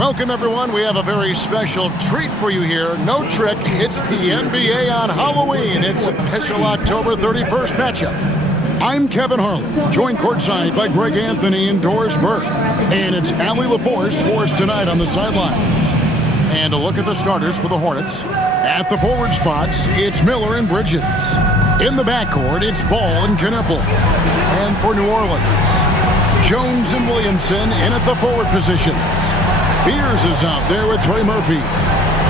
Welcome, everyone. We have a very special treat for you here. No trick, it's the NBA on Halloween. It's a special October 31st matchup. I'm Kevin Harlan, joined courtside by Greg Anthony and Doris Burke. And it's Allie LaForce for us tonight on the sidelines. And a look at the starters for the Hornets. At the forward spots, it's Miller and Bridges. In the backcourt, it's Ball and Knepel. And for New Orleans, Jones and Williamson in at the forward position. Beers is out there with Trey Murphy.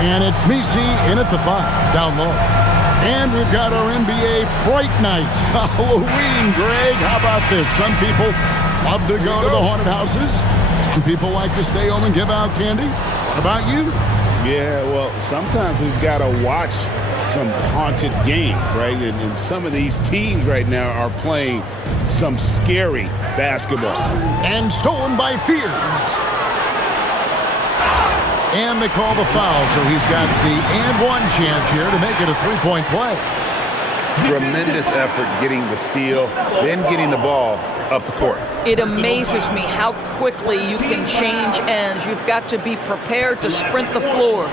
And it's Misi in at the 5, down low. And we've got our NBA Fright Night. Halloween, Greg. How about this? Some people love to go to the haunted houses. Some people like to stay home and give out candy. What about you? Yeah, well, sometimes we've got to watch some haunted games, right? And some of these teams right now are playing some scary basketball. And stolen by Fears. And they call the foul, so he's got the and one chance here to make it a three-point play. Tremendous effort getting the steal, then getting the ball up the court. It amazes me how quickly you can change ends. You've got to be prepared to sprint the floor.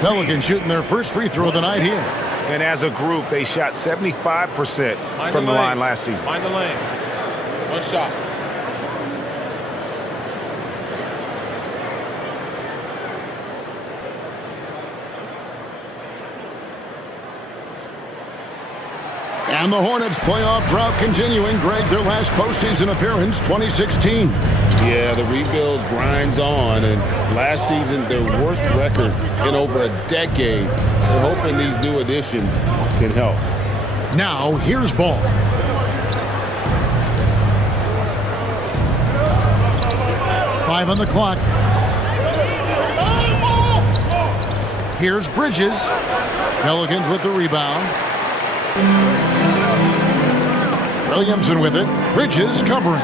Pelicans shooting their first free throw of the night here. And as a group, they shot 75% from the line last season. Find the lanes. One shot. And the Hornets playoff drought continuing. Greg, their last postseason appearance, 2016. Yeah, the rebuild grinds on, and last season, their worst record in over a decade. They're hoping these new additions can help. Now, here's Ball. Five on the clock. Here's Bridges. Pelicans with the rebound. Williamson with it. Bridges covering.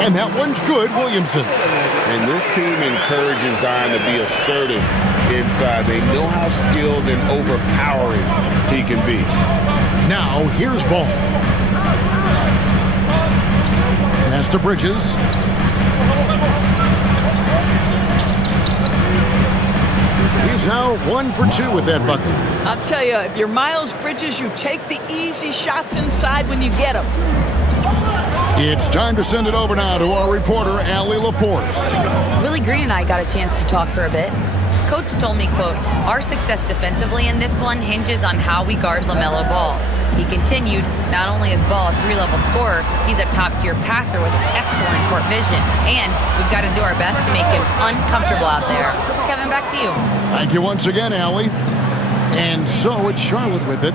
And that one's good, Williamson. And this team encourages Zion to be assertive inside. They know how skilled and overpowering he can be. Now, here's Ball. Pass to Bridges. He's now 1 for 2 with that bucket. I'll tell you, if you're Miles Bridges, you take the easy shots inside when you get them. It's time to send it over now to our reporter, Allie LaForce. Willie Green and I got a chance to talk for a bit. Coach told me, quote, "Our success defensively in this one hinges on how we guard LaMelo Ball." He continued, not only is Ball a 3-level scorer, he's a top-tier passer with excellent court vision. And we've got to do our best to make him uncomfortable out there. Kevin, back to you. Thank you once again, Allie. And so it's Charlotte with it.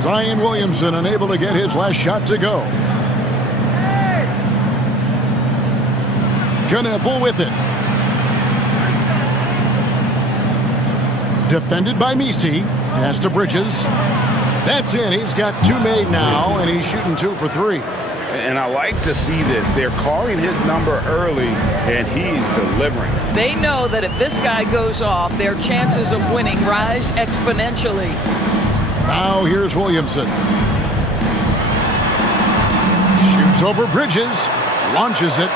Zion Williamson unable to get his last shot to go. Knepel with it. Defended by Misi. Pass to Bridges. That's in. He's got 2 made now, and he's shooting 2 for 3. And I like to see this. They're calling his number early, and he's delivering. They know that if this guy goes off, their chances of winning rise exponentially. Now here's Williamson. Shoots over Bridges. Launches it.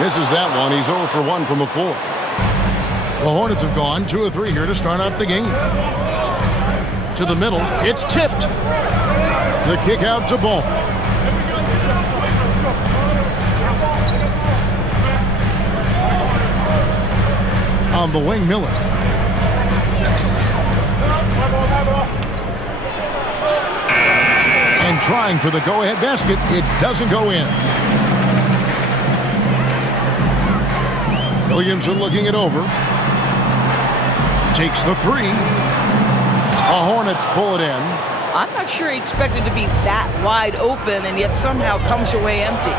Misses that one. He's 0 for 1 from the floor. The Hornets have gone 2 of 3 here to start out the game. To the middle. It's tipped. The kick out to Ball. On the wing, Miller. And trying for the go-ahead basket. It doesn't go in. Williamson looking it over. Takes the 3. The Hornets pull it in. I'm not sure he expected to be that wide open and yet somehow comes away empty.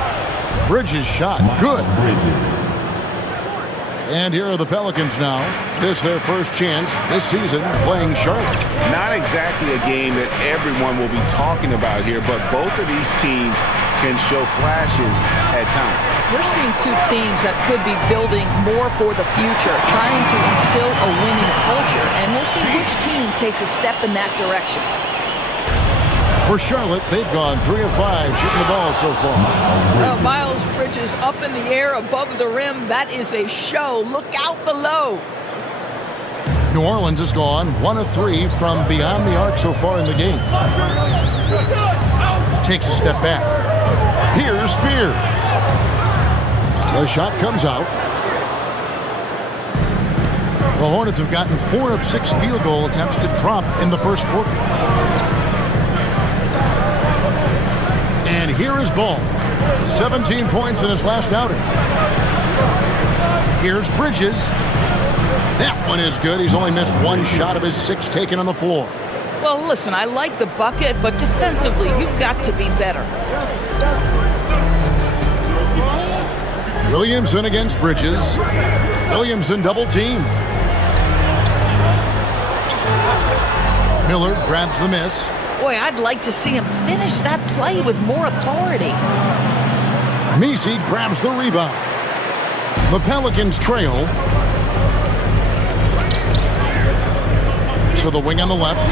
Bridges shot. Good. And here are the Pelicans now. This their first chance this season playing Charlotte. Not exactly a game that everyone will be talking about here, but both of these teams can show flashes at times. We're seeing 2 teams that could be building more for the future, trying to instill a winning culture, and we'll see which team takes a step in that direction. For Charlotte, they've gone 3 of 5 shooting the ball so far. Well, Miles Bridges up in the air above the rim. That is a show. Look out below. New Orleans has gone 1 of 3 from beyond the arc so far in the game. Takes a step back. Here's Spears. The shot comes out. The Hornets have gotten 4 of 6 field goal attempts to drop in the first quarter. And here is Ball. 17 points in his last outing. Here's Bridges. That one is good. He's only missed 1 shot of his 6 taken on the floor. Well, listen, I like the bucket, but defensively, you've got to be better. Williamson against Bridges. Williamson double team. Miller grabs the miss. Boy, I'd like to see him finish that play with more authority. Messi grabs the rebound. The Pelicans trail. To the wing on the left.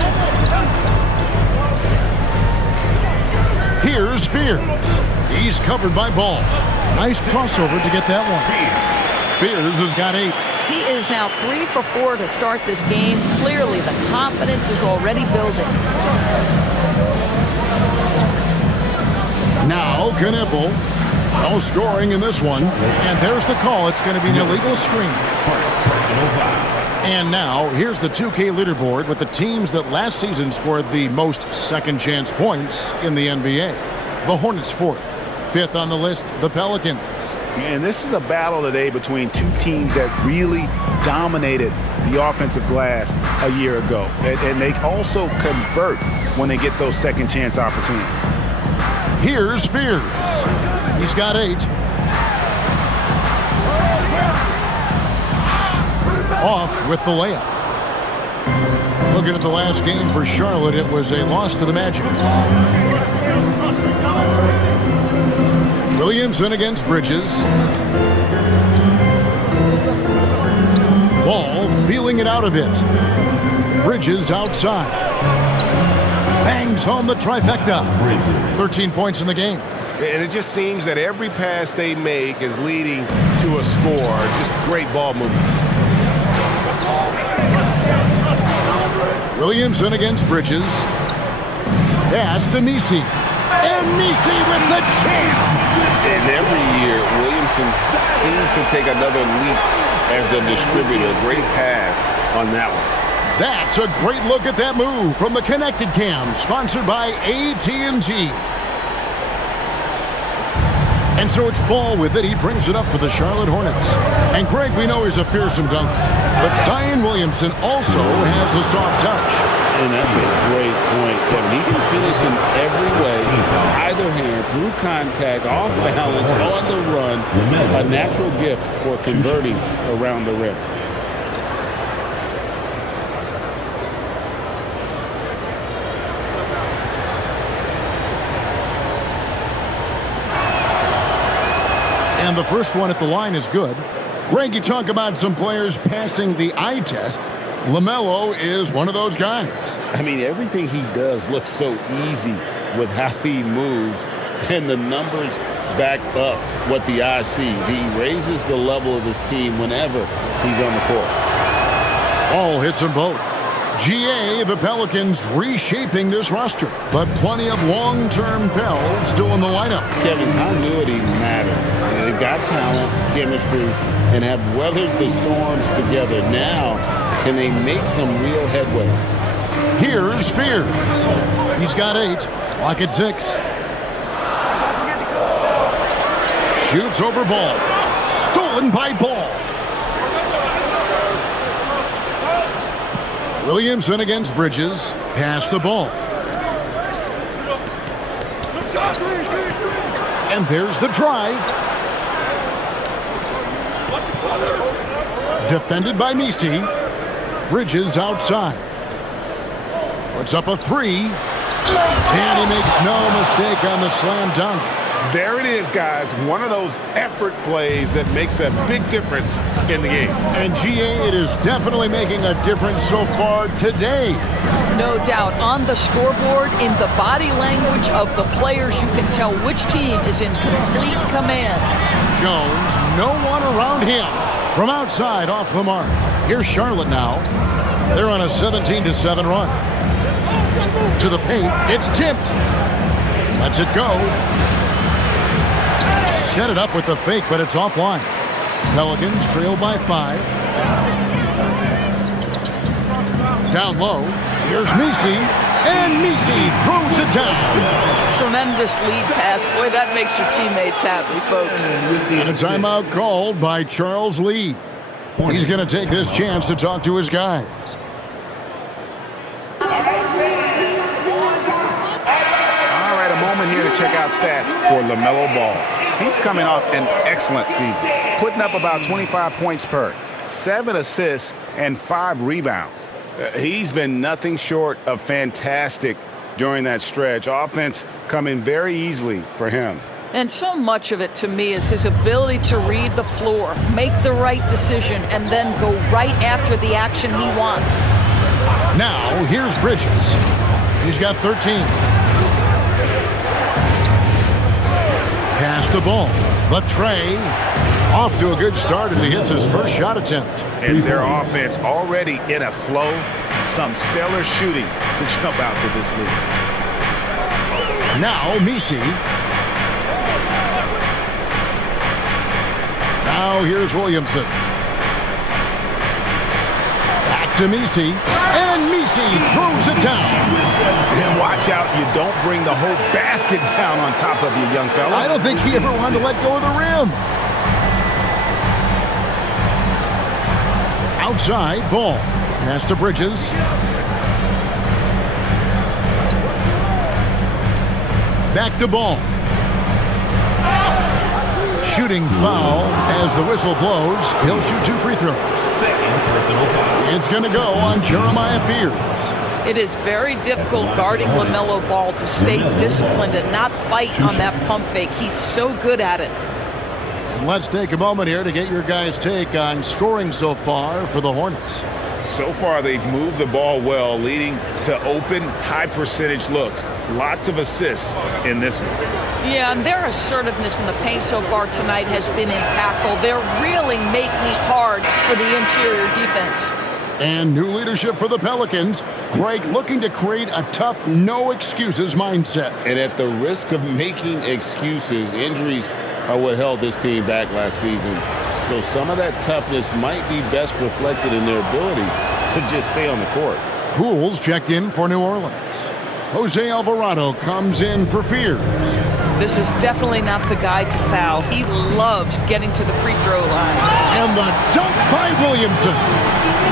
Here's Spears. He's covered by Ball. Nice crossover to get that one. Spears has got 8. He is now 3 for 4 to start this game. Clearly, the confidence is already building. Now, Knipple. No scoring in this one. And there's the call. It's going to be an illegal screen. And now, here's the 2K leaderboard with the teams that last season scored the most second-chance points in the NBA. The Hornets 4th. 5th on the list, the Pelicans. And this is a battle today between 2 teams that really dominated the offensive glass a year ago. And they also convert when they get those second-chance opportunities. Here's Spears. He's got 8. Off with the layup. Looking at the last game for Charlotte, it was a loss to the Magic. Williamson against Bridges. Ball feeling it out a bit. Bridges outside. Bangs home the trifecta. 13 points in the game. And it just seems that every pass they make is leading to a score. Just great ball movement. Williamson against Bridges. Pass to Messi. And Messi with the champ. And every year, Williamson seems to take another leap as a distributor. Great pass on that one. That's a great look at that move from the Connected Cam, sponsored by AT&T. And so it's Ball with it. He brings it up for the Charlotte Hornets. And Greg, we know he's a fearsome dunker. But Zion Williamson also has a soft touch. And that's a great point, Kevin. He can finish in every way, either hand, through contact, off balance, on the run. A natural gift for converting around the rim. And the first one at the line is good. Greg, you talk about some players passing the eye test. LaMelo is one of those guys. I mean, everything he does looks so easy with how he moves, and the numbers back up what the eye sees. He raises the level of his team whenever he's on the court. All hits them both. GA, the Pelicans reshaping this roster, but plenty of long-term Pels still in the lineup. Kevin, continuity matters. They've got talent, chemistry, and have weathered the storms together. Now, can they make some real headway? Here's Spears. He's got 8. Clock at 6. Shoots over Ball. Stolen by Ball. Williamson against Bridges. Pass the ball. And there's the drive. Defended by Messi. Bridges outside. Puts up a 3. And he makes no mistake on the slam dunk. There it is, guys. One of those effort plays that makes a big difference in the game. And GA, it is definitely making a difference so far today. No doubt. On the scoreboard, in the body language of the players, you can tell which team is in complete command. Jones, no one around him. From outside, off the mark. Here's Charlotte now. They're on a 17-7 run. To the paint, it's tipped. Lets it go. Set it up with the fake, but it's offline. Pelicans trail by 5. Down low, here's Messi, and Messi throws it down. Tremendous lead pass. Boy, that makes your teammates happy, folks. And a timeout called by Charles Lee. He's going to take this chance to talk to his guys. All right, a moment here to check out stats for LaMelo Ball. He's coming off an excellent season, putting up about 25 points per, 7 assists, and 5 rebounds. He's been nothing short of fantastic during that stretch. Offense coming very easily for him. And so much of it, to me, is his ability to read the floor, make the right decision, and then go right after the action he wants. Now, here's Bridges. He's got 13. Pass the ball. The tray. Off to a good start as he hits his first shot attempt. And their offense already in a flow. Some stellar shooting to jump out to this lead. Now, Messi. Now, here's Williamson. Back to Messi. And Messi throws it down. And watch out, you don't bring the whole basket down on top of you, young fella. I don't think he ever wanted to let go of the rim. Outside, ball. Pass to Bridges. Back to ball. Shooting foul as the whistle blows. He'll shoot 2 free throws. It's going to go on Jeremiah Fears. It is very difficult guarding LaMelo Ball to stay disciplined and not bite on that pump fake. He's so good at it. And let's take a moment here to get your guys' take on scoring so far for the Hornets. So far, they've moved the ball well, leading to open, high-percentage looks. Lots of assists in this one. Yeah, and their assertiveness in the paint so far tonight has been impactful. They're really making it hard for the interior defense. And new leadership for the Pelicans. Greg looking to create a tough, no-excuses mindset. And at the risk of making excuses, injuries are what held this team back last season. So some of that toughness might be best reflected in their ability to just stay on the court. Pools checked in for New Orleans. Jose Alvarado comes in for Fears. This is definitely not the guy to foul. He loves getting to the free throw line. And the dunk by Williamson.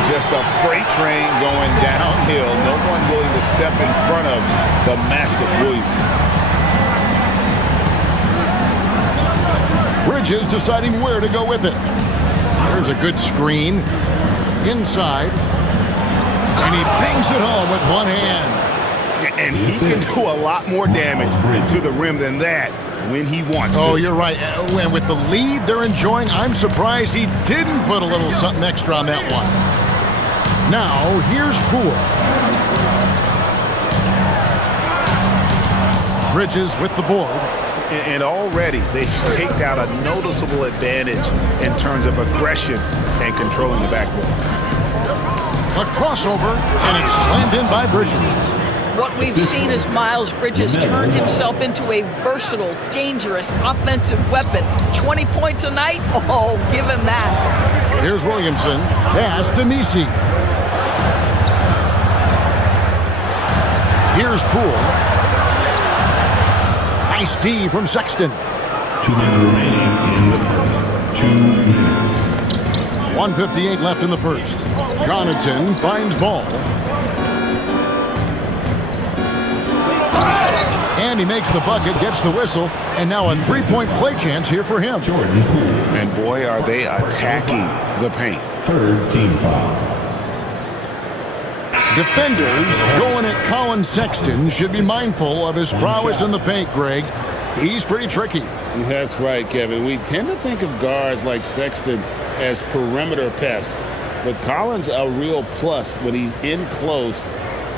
Just a freight train going downhill. No one willing to step in front of the massive Williamson. Bridges deciding where to go with it. There's a good screen. Inside. And he bangs it home with one hand. And he can do a lot more damage to the rim than that when he wants to. Oh, you're right. And with the lead they're enjoying, I'm surprised he didn't put a little something extra on that one. Now, here's Poole. Bridges with the board. And already they've staked out a noticeable advantage in terms of aggression and controlling the backboard. A crossover, and it's slammed in by Bridges. What we've seen is Miles Bridges turn himself into a versatile, dangerous offensive weapon. 20 points a night? Oh, give him that. Here's Williamson. Pass to Messi. Here's Poole. Nice D from Sexton. 2 minutes remaining in the first. 2 minutes. 1:58 left in the first. Connaughton finds ball. And he makes the bucket, gets the whistle, and now a three-point play chance here for him. Jordan Poole. And boy, are they attacking the paint. Third team foul. Defenders going at Colin Sexton should be mindful of his prowess in the paint, Greg. He's pretty tricky. That's right, Kevin. We tend to think of guards like Sexton as perimeter pests, but Collins a real plus when he's in close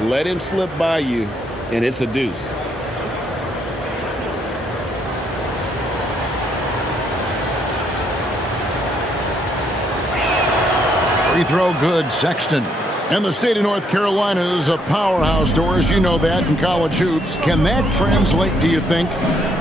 Let him slip by you, and it's a deuce. Free throw good, Sexton. And the state of North Carolina is a powerhouse, Doris. You know that in college hoops. Can that translate, do you think,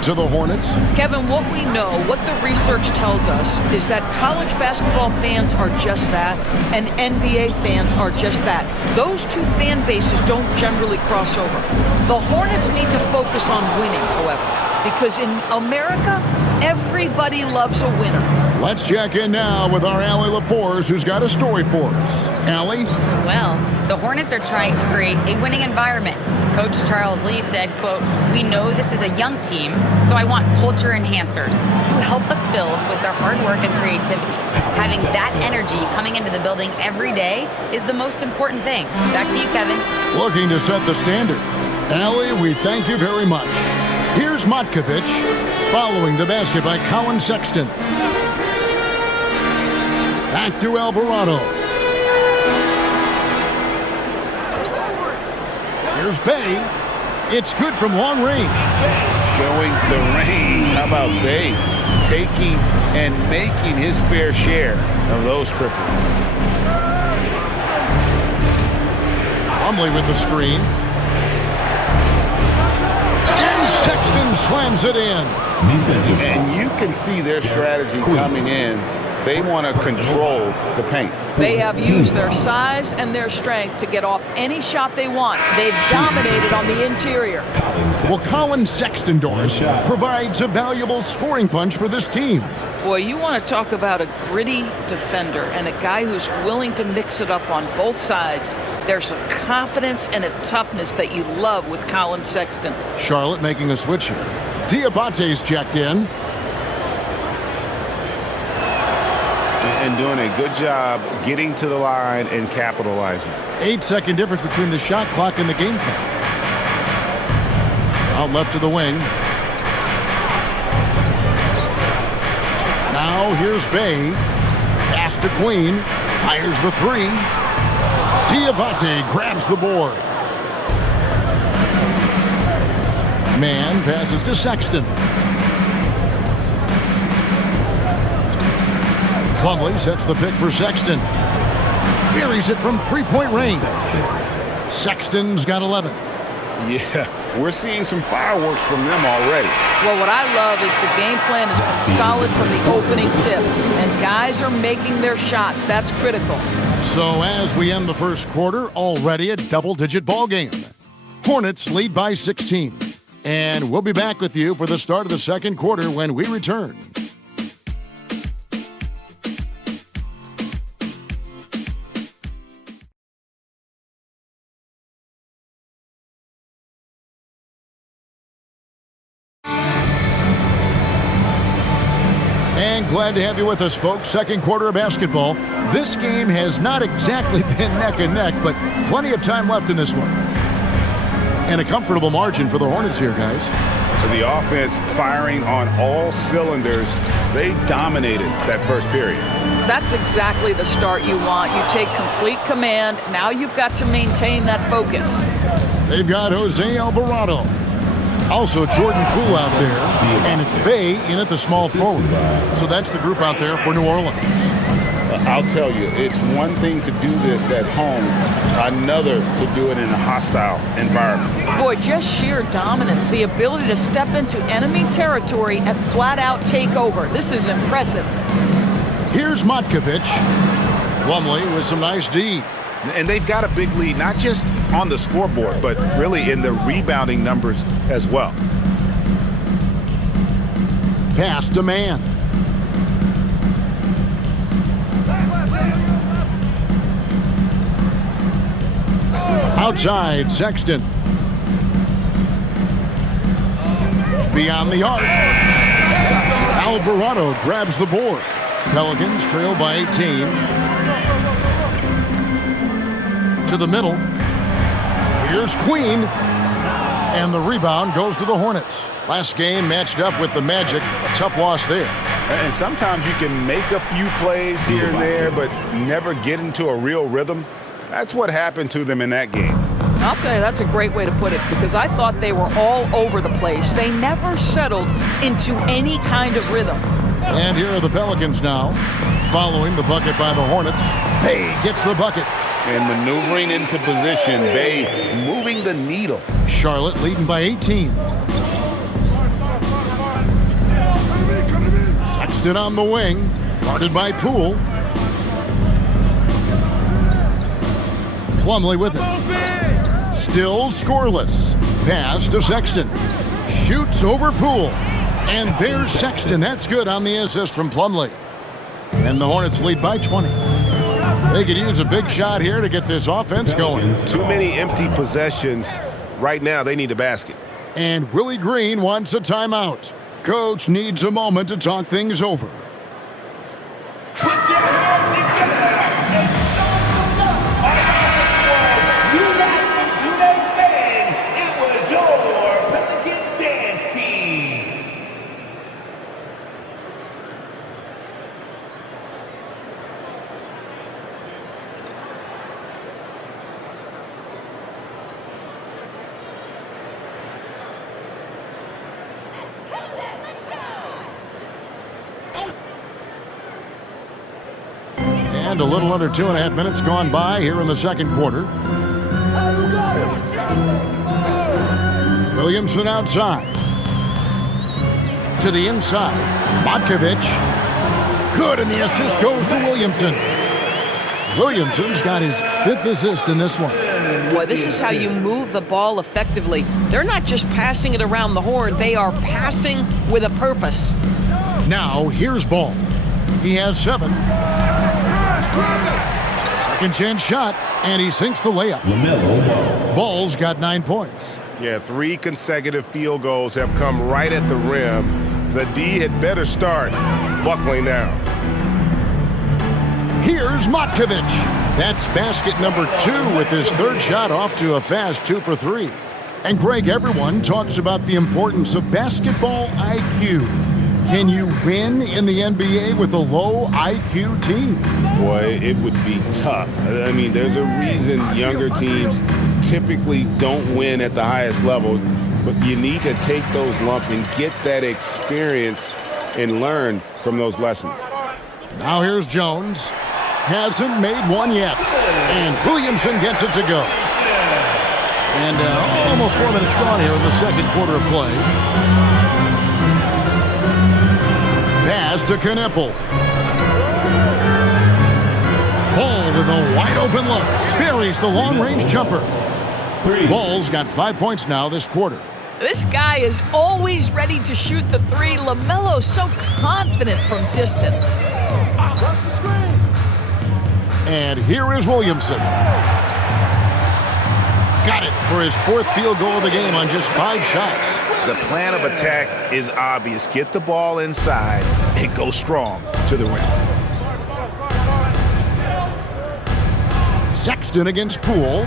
to the Hornets? Kevin, what we know, what the research tells us, is that college basketball fans are just that, and NBA fans are just that. Those two fan bases don't generally cross over. The Hornets need to focus on winning, however, because in America, everybody loves a winner. Let's check in now with our Allie LaForce, who's got a story for us. Allie? Well, the Hornets are trying to create a winning environment. Coach Charles Lee said, quote, "We know this is a young team, so I want culture enhancers who help us build with their hard work and creativity. Having that energy coming into the building every day is the most important thing." Back to you, Kevin. Looking to set the standard. Allie, we thank you very much. Here's Matkovich, following the basket by Colin Sexton. Back to Alvarado. Here's Bay. It's good from long range. Showing the range. How about Bay taking and making his fair share of those triples? Plumlee with the screen. And Sexton slams it in. And you can see their strategy coming in. They want to control the paint. They have used their size and their strength to get off any shot they want. They've dominated on the interior. Well, Colin Sexton, Doris, provides a valuable scoring punch for this team. Boy, you want to talk about a gritty defender and a guy who's willing to mix it up on both sides. There's a confidence and a toughness that you love with Colin Sexton. Charlotte making a switch here. Diabate's checked in. And doing a good job getting to the line and capitalizing. 8-second difference between the shot clock and the game clock. Out left to the wing. Now here's Bay. Pass to Queen. Fires the three. Diabate grabs the board. Man passes to Sexton. Plumlee sets the pick for Sexton. Buries it from three-point range. Sexton's got 11. Yeah, we're seeing some fireworks from them already. Well, what I love is the game plan has been solid from the opening tip, and guys are making their shots. That's critical. So as we end the first quarter, already a double-digit ball game. Hornets lead by 16. And we'll be back with you for the start of the second quarter when we return. And glad to have you with us, folks. Second quarter of basketball. This game has not exactly been neck and neck, but plenty of time left in this one. And a comfortable margin for the Hornets here, guys. The offense firing on all cylinders. They dominated that first period. That's exactly the start you want. You take complete command. Now you've got to maintain that focus. They've got Jose Alvarado. Also Jordan Poole out there. And it's Bay in at the small forward. So that's the group out there for New Orleans. I'll tell you, it's one thing to do this at home, another to do it in a hostile environment. Boy, just sheer dominance, the ability to step into enemy territory and flat-out take over. This is impressive. Here's Matkovich. Plumlee with some nice D. And they've got a big lead, not just on the scoreboard, but really in the rebounding numbers as well. Pass to Man. Outside, Sexton. Beyond the arc. Alvarado grabs the board. Pelicans trail by 18. To the middle. Here's Queen. And the rebound goes to the Hornets. Last game matched up with the Magic. A tough loss there. And sometimes you can make a few plays here and there, but never get into a real rhythm. That's what happened to them in that game. I'll tell you, that's a great way to put it, because I thought they were all over the place. They never settled into any kind of rhythm. And here are the Pelicans now, following the bucket by the Hornets. Bay gets the bucket. And maneuvering into position, Bay moving the needle. Charlotte leading by 18. Sexton on the wing, guarded by Poole. Plumlee with it. Still scoreless. Pass to Sexton. Shoots over Poole. And there's Sexton. That's good on the assist from Plumlee. And the Hornets lead by 20. They could use a big shot here to get this offense going. Too many empty possessions. Right now, they need a basket. And Willie Green wants a timeout. Coach needs a moment to talk things over. Put your hands together and you guys can do that thing. It was your Pelicans dance team. And a little under 2.5 minutes gone by here in the second quarter. Williamson outside. To the inside. Matkovic. Good, and the assist goes to Williamson. Williamson's got his 5th assist in this one. Boy, this is how you move the ball effectively. They're not just passing it around the horn. They are passing with a purpose. Now, here's Ball. He has 7. Second chance shot, and he sinks the layup. Ball's got 9 points. Yeah, 3 consecutive field goals have come right at the rim. The D had better start buckling down. Here's Matkovic. That's basket number 2 with his 3rd shot off to a fast 2 for 3. And Greg, everyone talks about the importance of basketball IQ. Can you win in the NBA with a low IQ team? Boy, it would be tough. I mean, there's a reason younger teams typically don't win at the highest level, but you need to take those lumps and get that experience and learn from those lessons. Now here's Jones. Hasn't made one yet. And Williamson gets it to go. And almost 4 minutes gone here in the second quarter of play. Pass to Kneppel. Ball with a wide open look. Buries the long-range jumper. Ball's got 5 points now this quarter. This guy is always ready to shoot the 3. LaMelo's so confident from distance. Across the screen. And here is Williamson. Got it for his 4th field goal of the game on just 5 shots. The plan of attack is obvious. Get the ball inside and go strong to the rim. Sexton against Poole.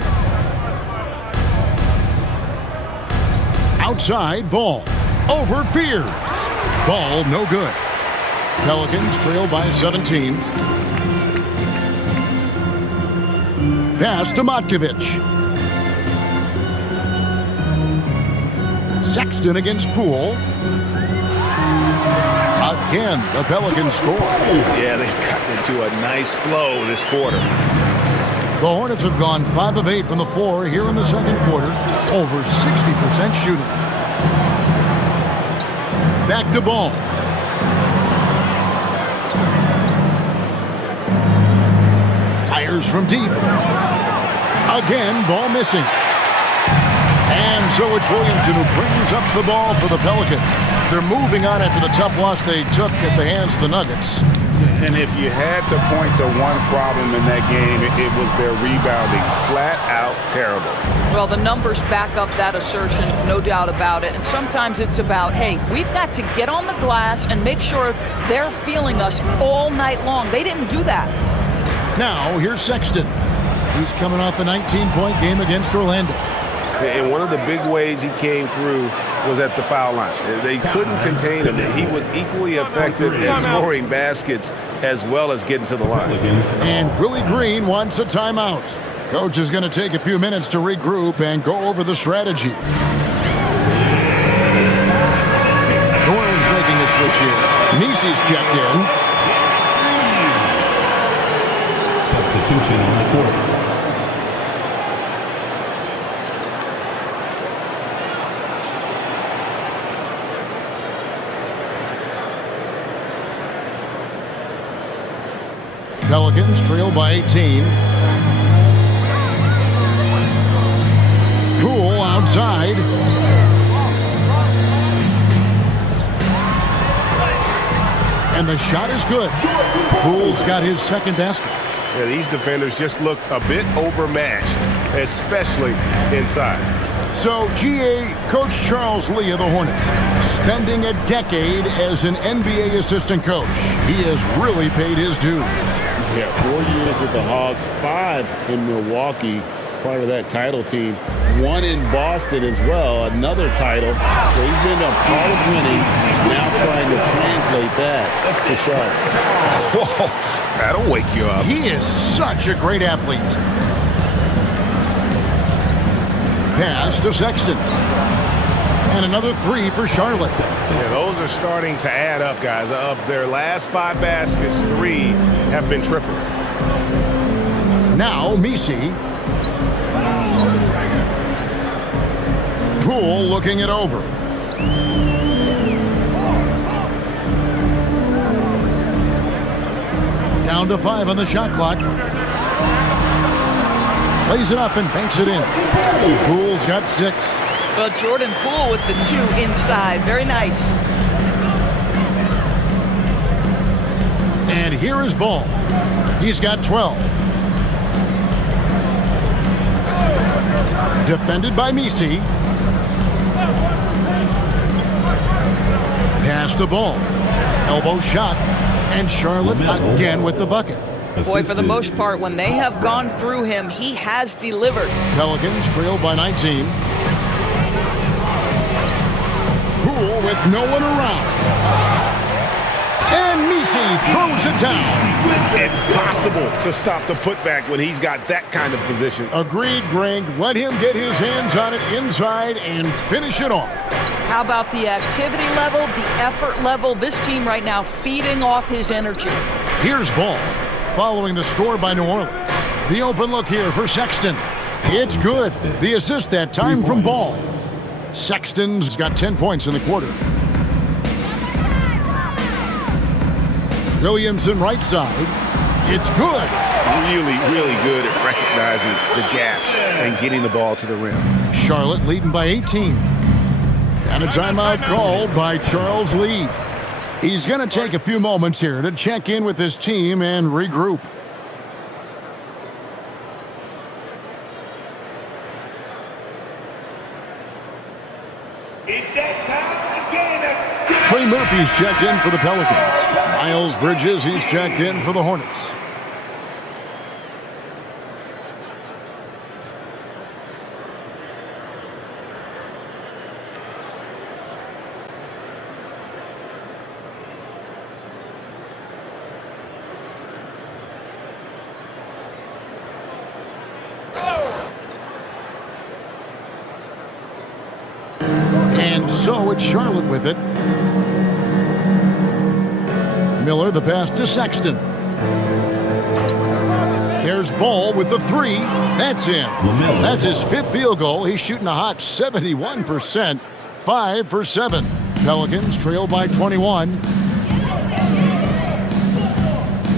Outside, Ball. Over Fears. Ball, no good. Pelicans trail by 17. Pass to Matkovic. Sexton against Poole. Again, the Pelicans score. Yeah, they've gotten into a nice flow this quarter. The Hornets have gone 5 of 8 from the floor here in the second quarter. Over 60% shooting. Back to Ball. Fires from deep. Again, Ball missing. And so it's Williamson who brings up the ball for the Pelicans. They're moving on after the tough loss they took at the hands of the Nuggets. And if you had to point to one problem in that game, it was their rebounding. Flat out terrible. Well, the numbers back up that assertion, no doubt about it. And sometimes it's about, hey, we've got to get on the glass and make sure they're feeling us all night long. They didn't do that. Now, here's Sexton. He's coming off a 19-point game against Orlando. And one of the big ways he came through was at the foul line. They couldn't contain him. He was equally effective in scoring baskets as well as getting to the line. And Willie Green wants a timeout. Coach is going to take a few minutes to regroup and go over the strategy. New Orleans making a switch here. Nisi's checked in. Substitution on the court. Pelicans trail by 18. Poole outside. And the shot is good. Poole's got his second basket. Yeah, these defenders just look a bit overmatched, especially inside. So, GA, Coach Charles Lee of the Hornets, spending a decade as an NBA assistant coach. He has really paid his dues. Yeah, 4 years with the Hawks, 5 in Milwaukee, part of that title team. 1 in Boston as well, another title. So he's been a part of winning, now trying to translate that to Charlotte. Whoa, that'll wake you up. He is such a great athlete. Pass to Sexton. And another 3 for Charlotte. Yeah, those are starting to add up, guys. Of their last 5 baskets, 3 have been triples. Now Misi. Poole looking it over. Down to 5 on the shot clock. Lays it up and banks it in. Poole's got 6. Well, Jordan Poole with the 2 inside. Very nice. And here is Ball. He's got 12. Defended by Misi. Pass the Ball. Elbow shot. And Charlotte again with the bucket. Boy, for the most part, when they have gone through him, he has delivered. Pelicans trail by 19. Poole with no one around. And Misi throws it down. Impossible to stop the putback when he's got that kind of position. Agreed, Greg. Let him get his hands on it inside and finish it off. How about the activity level, the effort level? This team right now feeding off his energy. Here's Ball, following the score by New Orleans. The open look here for Sexton. It's good. The assist that time from Ball. Sexton's got 10 points in the quarter. Williamson right side. It's good. Really, really good at recognizing the gaps and getting the ball to the rim. Charlotte leading by 18. And a timeout called by Charles Lee. He's going to take a few moments here to check in with his team and regroup. It's that time again. Trey Murphy's checked in for the Pelicans. Miles Bridges, he's checked in for the Hornets. And so it's Charlotte with it. Miller, the pass to Sexton. Here's Ball with the 3. That's in. That's his 5th field goal. He's shooting a hot 71%. 5 for 7. Pelicans trail by 21.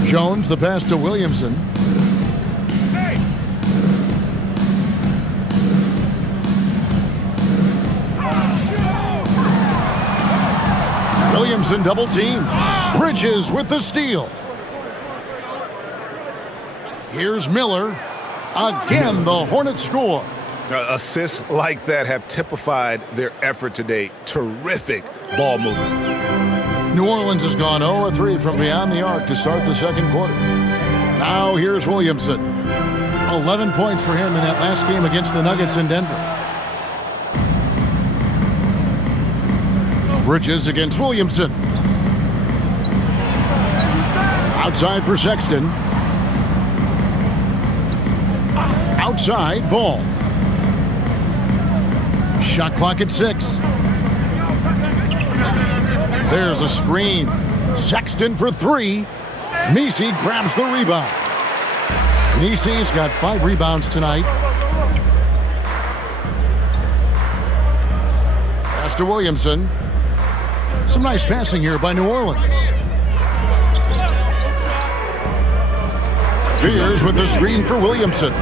Jones, the pass to Williamson. Williamson double team. Bridges with the steal. Here's Miller. Again, the Hornets score. Assists like that have typified their effort today. Terrific ball movement. New Orleans has gone 0-3 from beyond the arc to start the second quarter. Now here's Williamson. 11 points for him in that last game against the Nuggets in Denver. Bridges against Williamson. Outside for Sexton. side, Ball. Shot clock at 6. There's a screen. Sexton for 3. Messi grabs the rebound. Messi's got 5 rebounds tonight. Pass to Williamson. Some nice passing here by New Orleans. Fears with the screen for Williamson.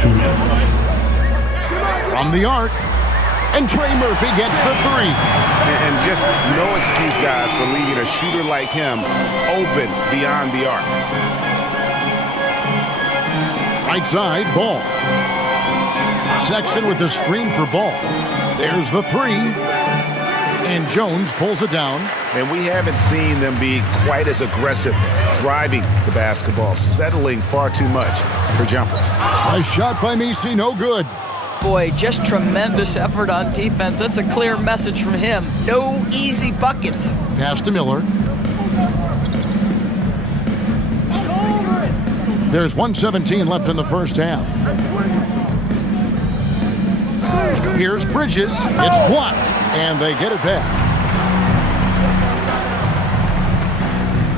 2 minutes. From the arc. And Trey Murphy gets the 3. And just no excuse, guys, for leaving a shooter like him open beyond the arc. Right side, Ball. Sexton with the screen for Ball. There's the 3. And Jones pulls it down. And we haven't seen them be quite as aggressive driving the basketball, settling far too much for jumpers. A shot by Messi, no good. Boy, just tremendous effort on defense. That's a clear message from him. No easy buckets. Pass to Miller. There's 1:17 left in the first half. Here's Bridges. It's blocked, and they get it back.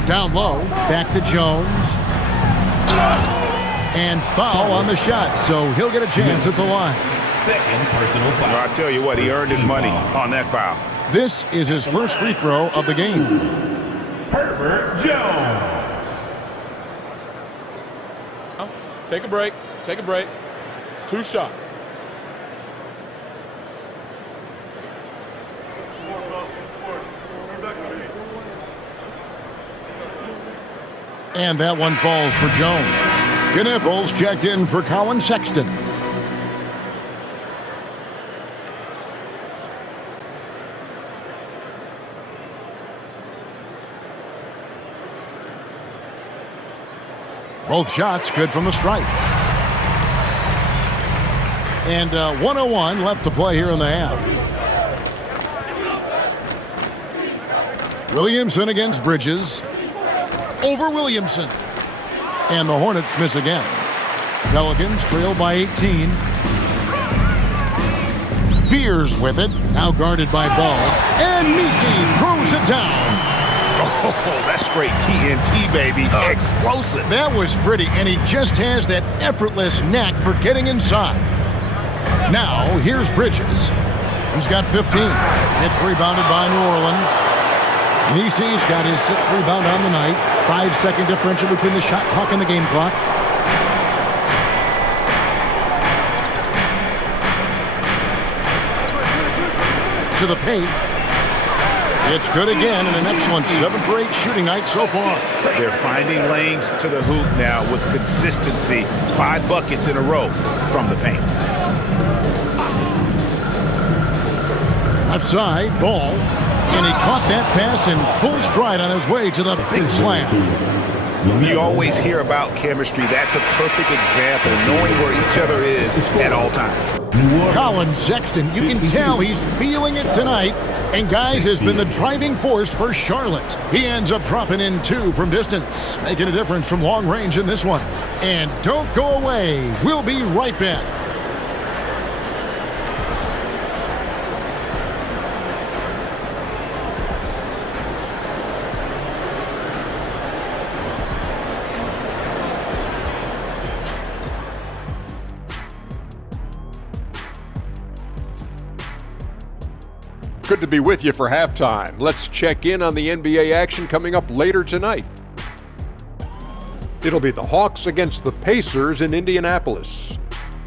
Down low, back to Jones. And foul on the shot, so he'll get a chance at the line. Second personal foul. Well, I tell you what, he earned his money on that foul. This is his first free throw of the game. Herbert Jones. Take a break. Take a break. 2 shots. And that one falls for Jones. Knipples checked in for Colin Sexton. Both shots good from the stripe. And 1:01 left to play here in the half. Williamson against Bridges. Over Williamson. And the Hornets miss again. Pelicans trail by 18. Fears with it. Now guarded by Ball. And Messi throws it down. Oh, that's straight TNT, baby. Explosive. That was pretty, and he just has that effortless knack for getting inside. Now, here's Bridges. He's got 15. It's rebounded by New Orleans. Messi's got his 6th rebound on the night. 5-second differential between the shot clock and the game clock. To the paint. It's good again, and an excellent 7 for 8 shooting night so far. They're finding lanes to the hoop now with consistency. 5 buckets in a row from the paint. Left side, Ball. And he caught that pass in full stride on his way to the big slam. You always hear about chemistry. That's a perfect example, knowing where each other is at all times. Colin Sexton, you can tell he's feeling it tonight. And, guys, has been the driving force for Charlotte. He ends up dropping in 2 from distance, making a difference from long range in this one. And don't go away. We'll be right back. Good to be with you for halftime. Let's check in on the NBA action coming up later tonight. It'll be the Hawks against the Pacers in Indianapolis.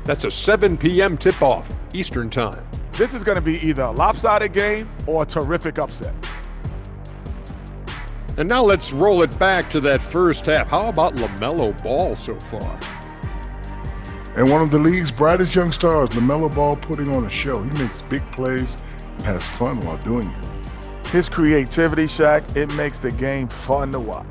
That's a 7 p.m. tip-off Eastern Time. This is going to be either a lopsided game or a terrific upset. And now let's roll it back to that first half. How about LaMelo Ball so far? And one of the league's brightest young stars, LaMelo Ball, putting on a show. He makes big plays and has fun while doing it. His creativity, Shaq, it makes the game fun to watch.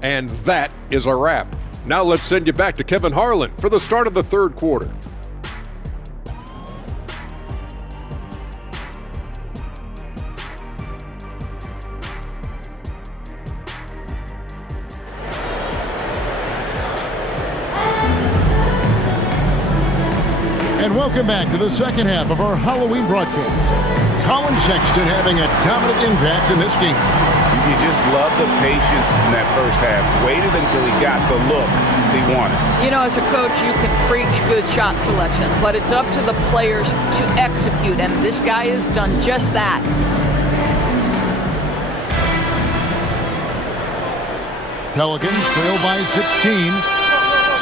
And that is a wrap. Now let's send you back to Kevin Harlan for the start of the third quarter. And welcome back to the second half of our Halloween broadcast. Colin Sexton having a dominant impact in this game. You just love the patience in that first half. Waited until he got the look he wanted. You know, as a coach, you can preach good shot selection, but it's up to the players to execute, and this guy has done just that. Pelicans trail by 16,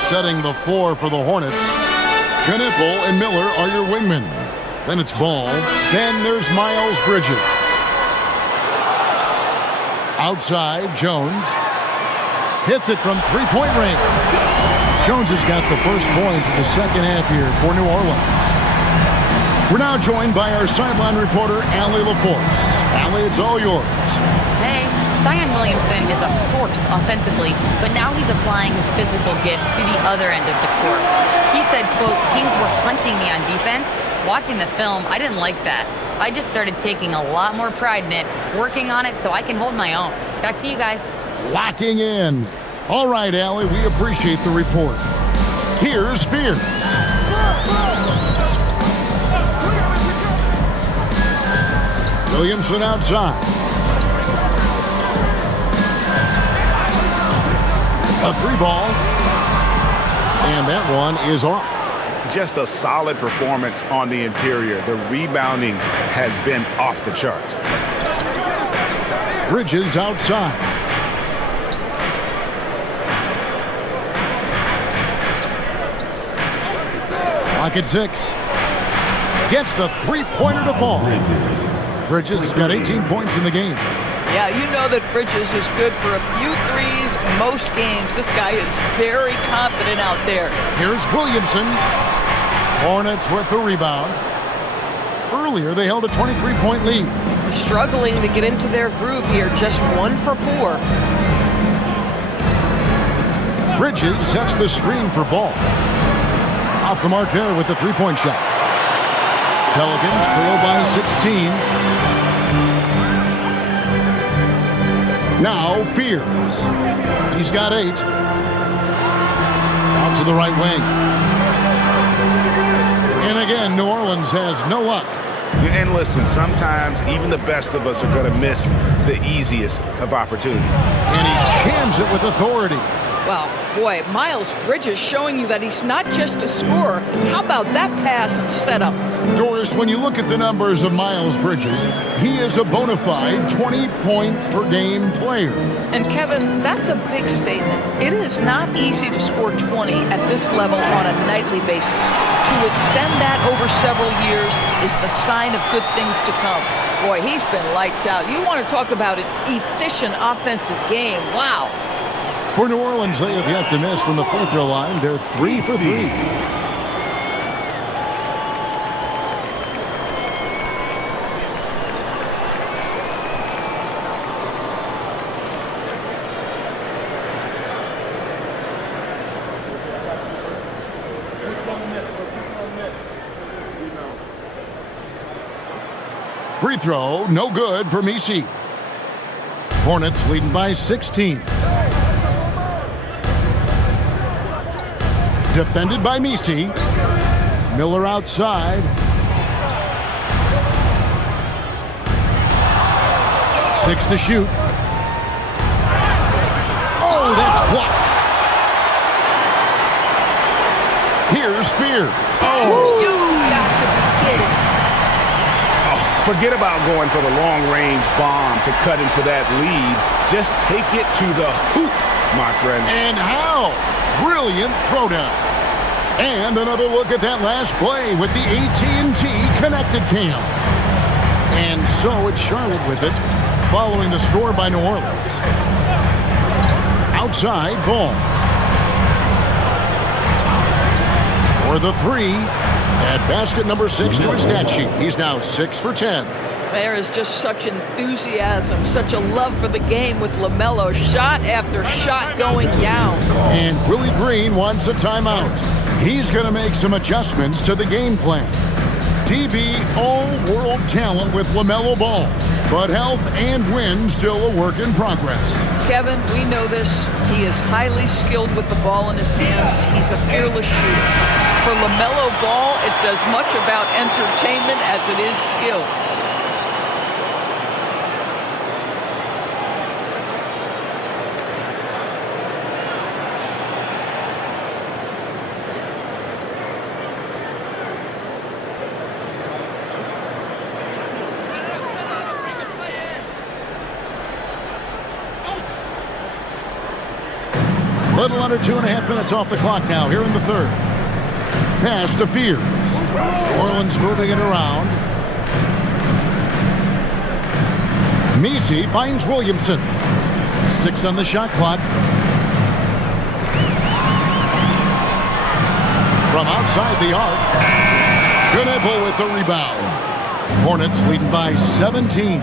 setting the floor for the Hornets. Knipple and Miller are your wingmen. Then it's Ball. Then there's Miles Bridges. Outside, Jones hits it from three-point range. Jones has got the first points of the second half here for New Orleans. We're now joined by our sideline reporter, Allie LaForce. Allie, it's all yours. Hey, Zion Williamson is a force offensively, but now he's applying his physical gifts to the other end of the court. He said, quote, teams were hunting me on defense. Watching the film, I didn't like that. I just started taking a lot more pride in it, working on it so I can hold my own. Back to you guys. Locking in. All right, Allie, we appreciate the report. Here's Fear. Williamson outside. A three ball. And that one is off. Just a solid performance on the interior. The rebounding has been off the charts. Bridges outside. Clock at 6. Gets the three-pointer to fall. Bridges has got 18 points in the game. Yeah, you know that Bridges is good for a few threes most games. This guy is very confident out there. Here's Williamson. Hornets with the rebound. Earlier, they held a 23-point lead. They're struggling to get into their groove here, just 1 for 4. Bridges sets the screen for Ball. Off the mark there with the three-point shot. Pelicans trail by 16. Now Fears. He's got 8. Out to the right wing. And again, New Orleans has no luck. And listen, sometimes even the best of us are going to miss the easiest of opportunities. And he jams it with authority. Well, boy, Miles Bridges showing you that he's not just a scorer. How about that pass and setup? Doris, when you look at the numbers of Miles Bridges, he is a bona fide 20-point-per-game player. And Kevin, that's a big statement. It is not easy to score 20 at this level on a nightly basis. To extend that over several years is the sign of good things to come. Boy, he's been lights out. You want to talk about an efficient offensive game. Wow. For New Orleans, they have yet to miss from the free throw line. They're 3 for 3. Free throw, no good for Misi. Hornets leading by 16. Defended by Misi. Miller outside. 6 to shoot. Oh, that's blocked. Here's Fear. Oh, You got to be kidding. forget about going for the long-range bomb to cut into that lead. Just take it to the hoop, my friend. And how? Brilliant throwdown. And another look at that last play with the AT&T connected cam. And so it's Charlotte with it, following the score by New Orleans. Outside, Ball. For the 3. Add basket number 6 to his stat sheet. He's now 6 for 10. There is just such enthusiasm, such a love for the game with LaMelo. Shot after shot going down. And Willie Green wants a timeout. He's going to make some adjustments to the game plan. DB all-world talent with LaMelo Ball. But health and win still a work in progress. Kevin, we know this. He is highly skilled with the ball in his hands. He's a fearless shooter. For LaMelo Ball, it's as much about entertainment as it is skill. Little under 2.5 minutes off the clock now here in the third. Pass to Fears. New Orleans moving it around. Messi finds Williamson. 6 on the shot clock. From outside the arc. Knebel with the rebound. Hornets leading by 17.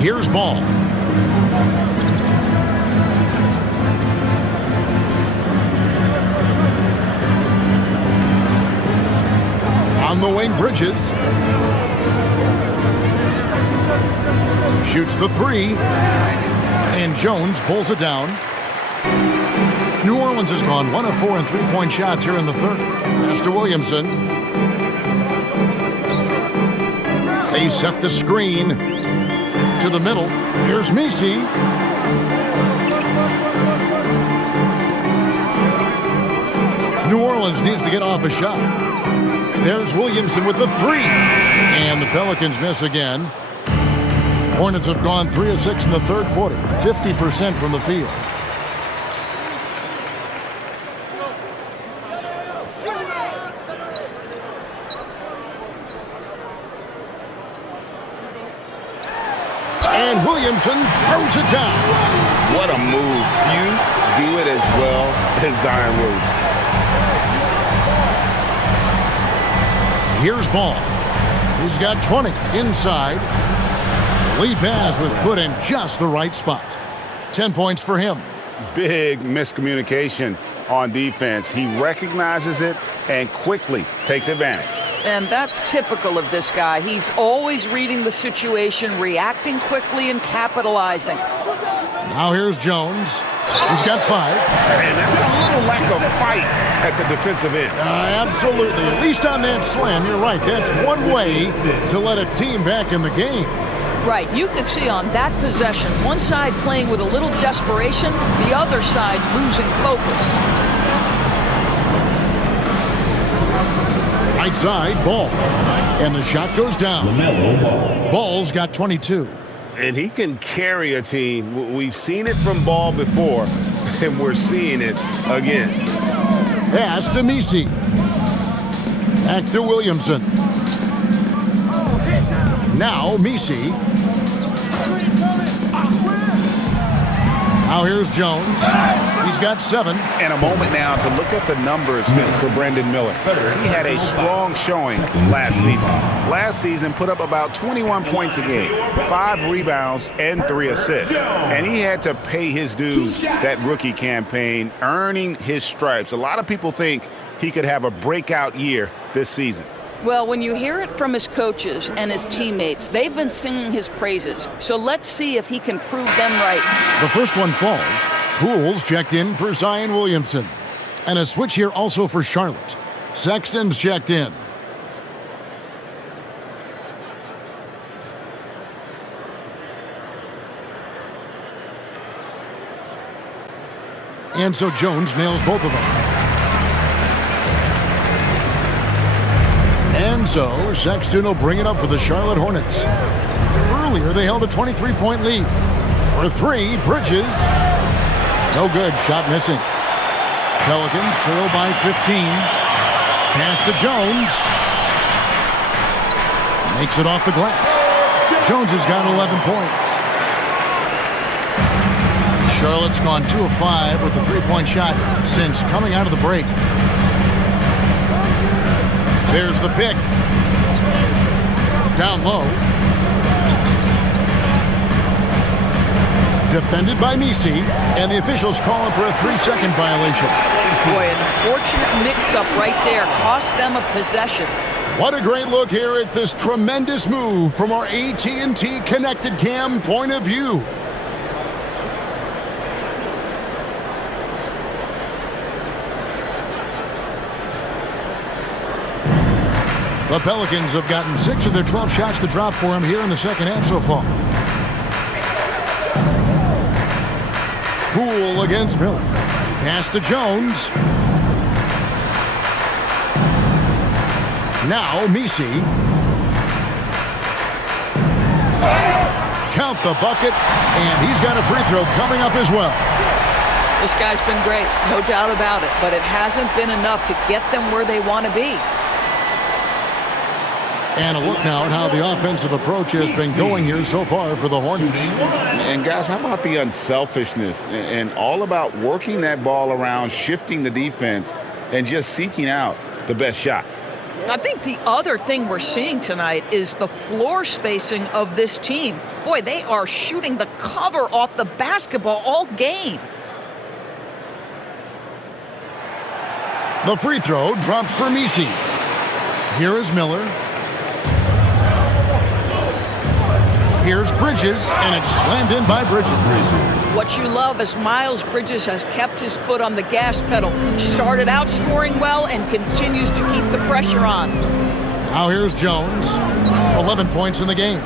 Here's Ball. On the wing, Bridges. Shoots the 3. And Jones pulls it down. New Orleans has gone 1 of 4 in three-point shots here in the third. Pass to Williamson. They set the screen to the middle. Here's Messi. New Orleans needs to get off a shot. There's Williamson with the 3. And the Pelicans miss again. Hornets have gone 3 of 6 in the third quarter. 50% from the field. And Williamson throws it down. What a move. Few do it as well as Zion Williamson. Here's Ball. He's got 20 inside. The lead pass was put in just the right spot. 10 points for him. Big miscommunication on defense. He recognizes it and quickly takes advantage. And that's typical of this guy. He's always reading the situation, reacting quickly, and capitalizing. Now here's Jones. He's got 5. And that's a little lack of fight at the defensive end. Absolutely. At least on that slam, you're right. That's one way to let a team back in the game. Right. You can see on that possession, one side playing with a little desperation, the other side losing focus. Right side, Ball. And the shot goes down. Ball's got 22. And he can carry a team. We've seen it from Ball before, and we're seeing it again. Pass to Messi. Back to Williamson. Now Messi. Now here's Jones. He's got 7. And a moment now to look at the numbers for Brandon Miller. He had a strong showing last season. Last season put up about 21 points a game, 5 rebounds, and 3 assists. And he had to pay his dues that rookie campaign, earning his stripes. A lot of people think he could have a breakout year this season. Well, when you hear it from his coaches and his teammates, they've been singing his praises. So let's see if he can prove them right. The first one falls. Pools checked in for Zion Williamson. And a switch here also for Charlotte. Sexton's checked in. And so Jones nails both of them. And so Sexton will bring it up for the Charlotte Hornets. Earlier, they held a 23-point lead. For 3, Bridges. No good. Shot missing. Pelicans trail by 15. Pass to Jones. Makes it off the glass. Jones has got 11 points. Charlotte's gone 2 of 5 with the three-point shot since coming out of the break. There's the pick. Down low. Defended by Misi, and the officials calling for a 3-second violation. Boy, an unfortunate mix-up right there. Cost them a possession. What a great look here at this tremendous move from our AT&T Connected Cam point of view. The Pelicans have gotten 6 of their 12 shots to drop for him here in the second half so far. Poole against Miller. Pass to Jones. Now Misi. Count the bucket, and he's got a free throw coming up as well. This guy's been great, no doubt about it, but it hasn't been enough to get them where they want to be. And a look now at how the offensive approach has been going here so far for the Hornets. And guys, how about the unselfishness and all about working that ball around, shifting the defense, and just seeking out the best shot? I think the other thing we're seeing tonight is the floor spacing of this team. Boy, they are shooting the cover off the basketball all game. The free throw dropped for Misi. Here is Miller. Here's Bridges, and it's slammed in by Bridges. What you love is Miles Bridges has kept his foot on the gas pedal. Started out scoring well and continues to keep the pressure on. Now here's Jones. 11 points in the game.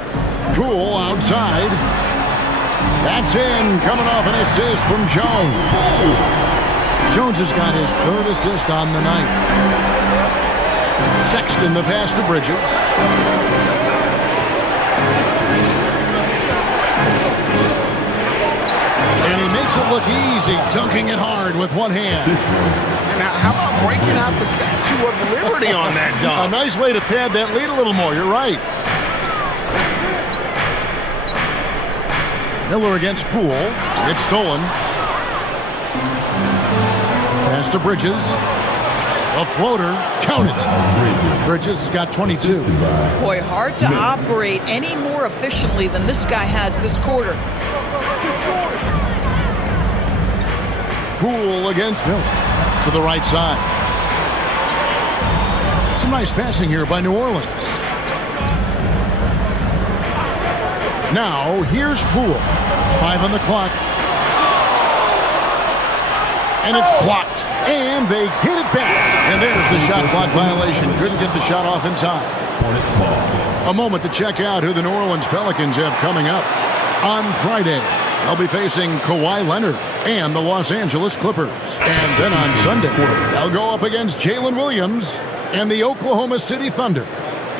Poole outside. That's in, coming off an assist from Jones. Jones has got his 3rd assist on the night. Sexton the pass to Bridges. And he makes it look easy, dunking it hard with one hand. Now, how about breaking out the Statue of Liberty on that dunk? A nice way to pad that lead a little more, you're right. Miller against Poole. It's stolen. Pass to Bridges. A floater. Count it. Bridges has got 22. Boy, hard to operate any more efficiently than this guy has this quarter. Poole against Miller to the right side. Some nice passing here by New Orleans. Now here's Poole. 5 on the clock. And it's blocked. And they get it back. And there's the shot clock violation. Couldn't get the shot off in time. A moment to check out who the New Orleans Pelicans have coming up. On Friday, they'll be facing Kawhi Leonard and the Los Angeles Clippers. And then on Sunday, they'll go up against Jalen Williams and the Oklahoma City Thunder.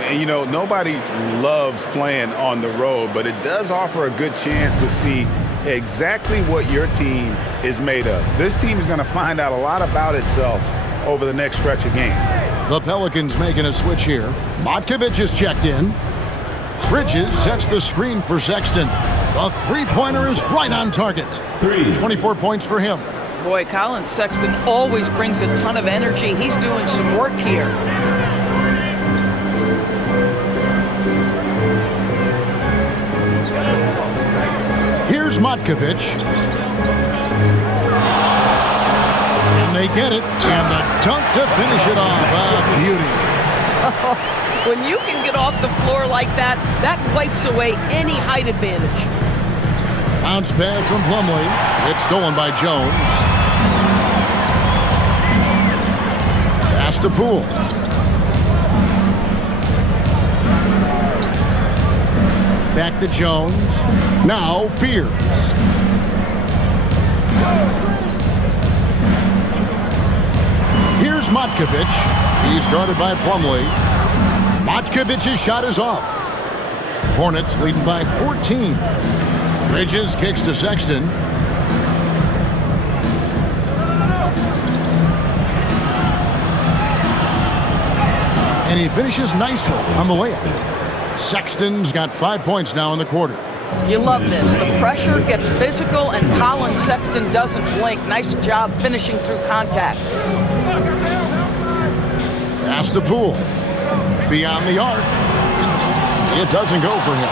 And, you know, nobody loves playing on the road, but it does offer a good chance to see exactly what your team is made of. This team is going to find out a lot about itself over the next stretch of games. The Pelicans making a switch here. Matkovic is checked in. Bridges sets the screen for Sexton. The three-pointer is right on target. 24 points for him. Boy, Colin Sexton always brings a ton of energy. He's doing some work here. Here's Matkovic. And they get it. And the dunk to finish it off. A beauty. When you can get off the floor like that, that wipes away any height advantage. Bounce pass from Plumlee. It's stolen by Jones. Pass to Poole. Back to Jones. Now Fears. Here's Matkovic. He's guarded by Plumlee. Matkovic's shot is off. Hornets leading by 14. Bridges kicks to Sexton. And he finishes nicely on the layup. Sexton's got 5 points now in the quarter. You love this. The pressure gets physical, and Colin Sexton doesn't blink. Nice job finishing through contact. Pass to Poole. Beyond the arc. It doesn't go for him.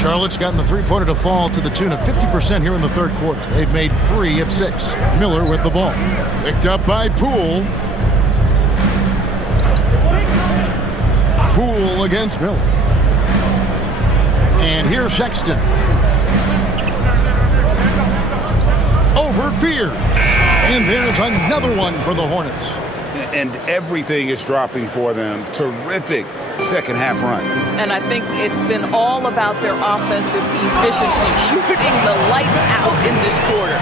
Charlotte's gotten the three-pointer to fall to the tune of 50% here in the third quarter. They've made 3 of 6. Miller with the ball. Picked up by Poole. Poole against Miller. And here's Sexton. Over Fear. And there's another one for the Hornets. And everything is dropping for them. Terrific second half run. And I think it's been all about their offensive efficiency, shooting the lights out in this quarter.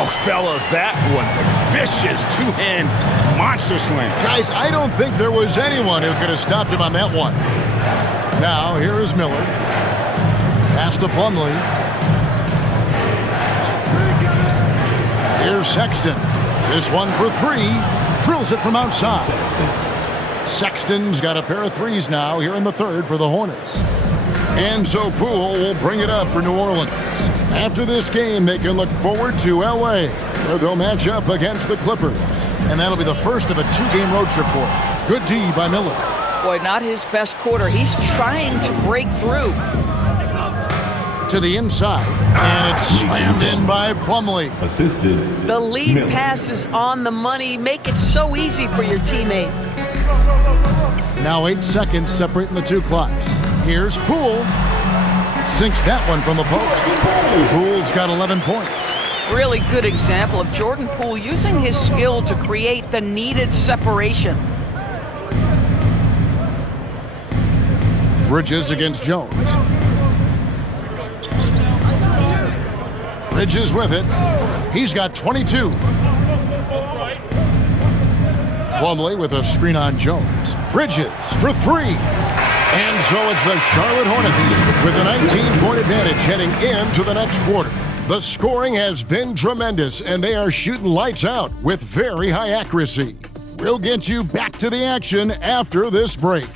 Oh, fellas, that was a vicious two-hand monster slam. Guys, I don't think there was anyone who could have stopped him on that one. Now, here is Miller. Pass to Plumlee. Here's Sexton. This one for 3. Drills it from outside. Sexton's got a pair of 3s now here in the third for the Hornets. And so Poole will bring it up for New Orleans. After this game, they can look forward to L.A., where they'll match up against the Clippers. And that'll be the first of a 2-game road trip for him. Good D by Miller. Boy, not his best quarter. He's trying to break through. To the inside, and it's slammed in by Plumlee. Assisted. The lead pass is on the money. Make it so easy for your teammate. Now 8 seconds separating the 2 clocks. Here's Poole. Sinks that one from the post. Poole's got 11 points. Really good example of Jordan Poole using his skill to create the needed separation. Bridges against Jones. Bridges with it. He's got 22. Plumlee with a screen on Jones. Bridges for 3. And so it's the Charlotte Hornets with a 19-point advantage heading into the next quarter. The scoring has been tremendous, and they are shooting lights out with very high accuracy. We'll get you back to the action after this break.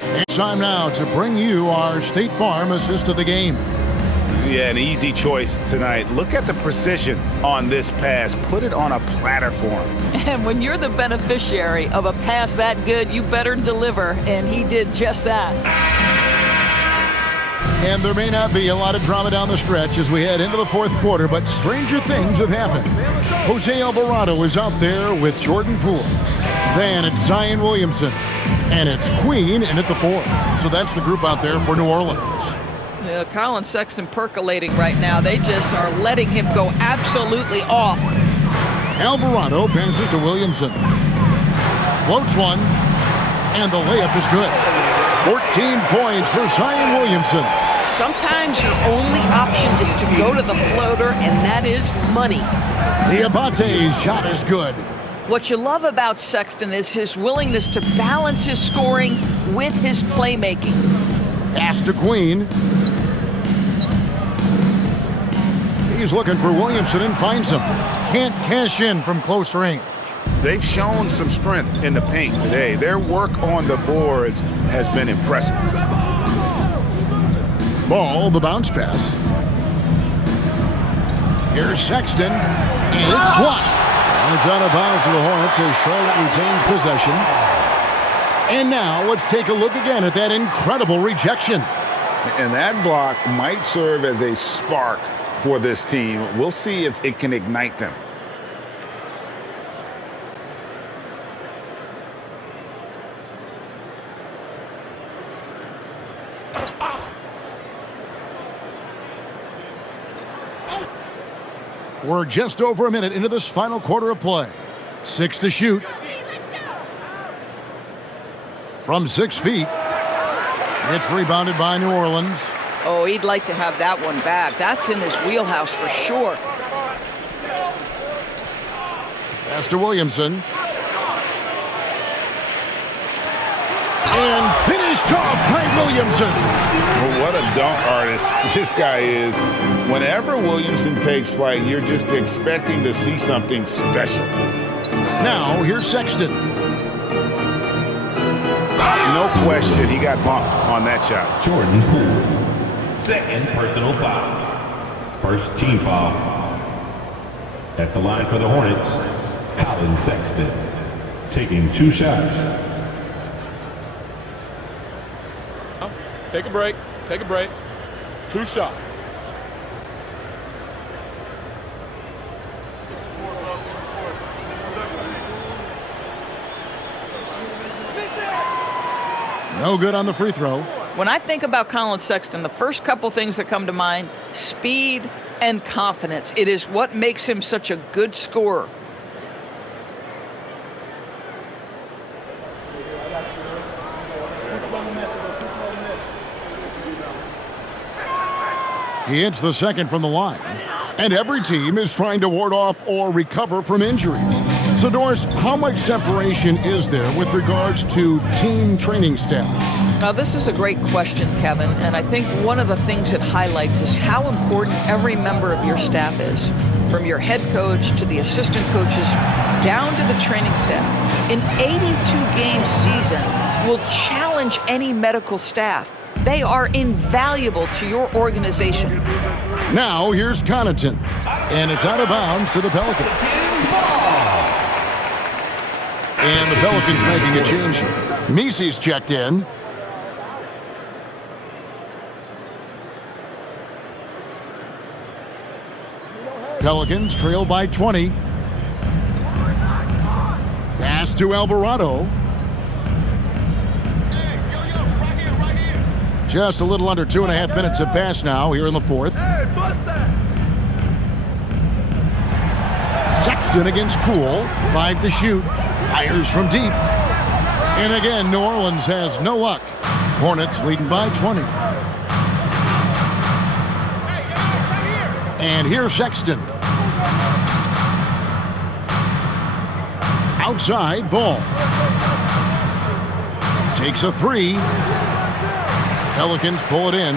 It's time now to bring you our State Farm assist of the game. Yeah, an easy choice tonight. Look at the precision on this pass. Put it on a platter for him. And when you're the beneficiary of a pass that good, you better deliver, and he did just that. And there may not be a lot of drama down the stretch as we head into the fourth quarter, but stranger things have happened. Jose Alvarado is out there with Jordan Poole. Then it's Zion Williamson. And it's Queen in at the 4. So that's the group out there for New Orleans. Yeah, Colin Sexton percolating right now. They just are letting him go absolutely off. Alvarado passes to Williamson. Floats one. And the layup is good. 14 points for Zion Williamson. Sometimes your only option is to go to the floater, and that is money. Diabate's shot is good. What you love about Sexton is his willingness to balance his scoring with his playmaking. Pass to Queen. He's looking for Williamson and finds him. Can't cash in from close range. They've shown some strength in the paint today. Their work on the boards has been impressive. Ball, the bounce pass. Here's Sexton, and it's blocked. And it's out of bounds to the Hornets as Charlotte retains possession. And now let's take a look again at that incredible rejection. And that block might serve as a spark for this team. We'll see if it can ignite them. We're just over a minute into this final quarter of play. 6 to shoot. From 6 feet. It's rebounded by New Orleans. Oh, he'd like to have that one back. That's in his wheelhouse for sure. Pass to Williamson. And finished off Williamson. Well, what a dunk artist this guy is. Whenever Williamson takes flight, you're just expecting to see something special. Now, here's Sexton. No question, he got bumped on that shot. Jordan Poole. Second personal foul. First team foul. At the line for the Hornets, Colin Sexton. Taking 2 shots. Take a break. Take a break. 2 shots. No good on the free throw. When I think about Colin Sexton, the first couple things that come to mind, speed and confidence. It is what makes him such a good scorer. He hits the second from the line. And every team is trying to ward off or recover from injuries. So, Doris, how much separation is there with regards to team training staff? Now, this is a great question, Kevin, and I think one of the things it highlights is how important every member of your staff is, from your head coach to the assistant coaches, down to the training staff. An 82-game season will challenge any medical staff. They are invaluable to your organization. Now, here's Connaughton, and it's out of bounds to the Pelicans. And the Pelicans making a change here. Misi's checked in. Pelicans trail by 20. Pass to Alvarado. Just a little under 2.5 minutes have passed now here in the fourth. Sexton against Poole. 5 to shoot. Fires from deep. And again, New Orleans has no luck. Hornets leading by 20. And here's Sexton. Outside, Ball. Takes a 3. Pelicans pull it in.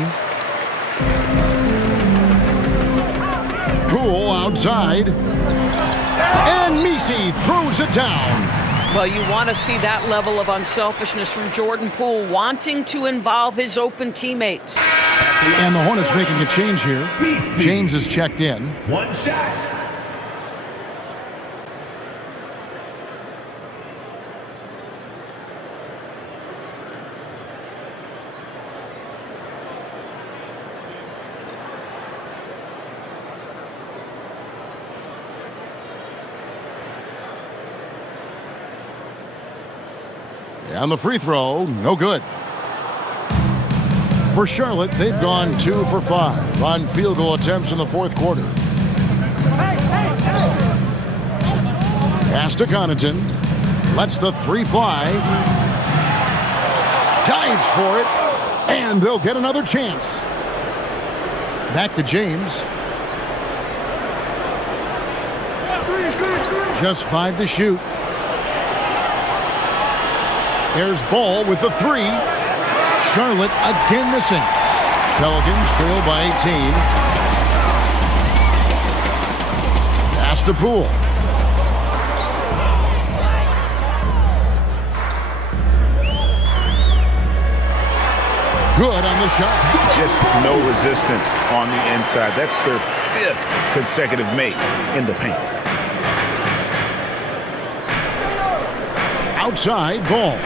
Poole outside. And Misi throws it down. Well, you want to see that level of unselfishness from Jordan Poole, wanting to involve his open teammates. And the Hornets making a change here. James is checked in. 1 shot. And the free throw, no good. For Charlotte, they've gone 2 for 5 on field goal attempts in the fourth quarter. Pass to Connaughton. Lets the 3 fly. Dives for it. And they'll get another chance. Back to James. Just 5 to shoot. There's Ball with the 3. Charlotte again missing. Pelicans trail by 18. Pass to Poole. Good on the shot. Just no resistance on the inside. That's their 5th consecutive make in the paint. Outside, Ball.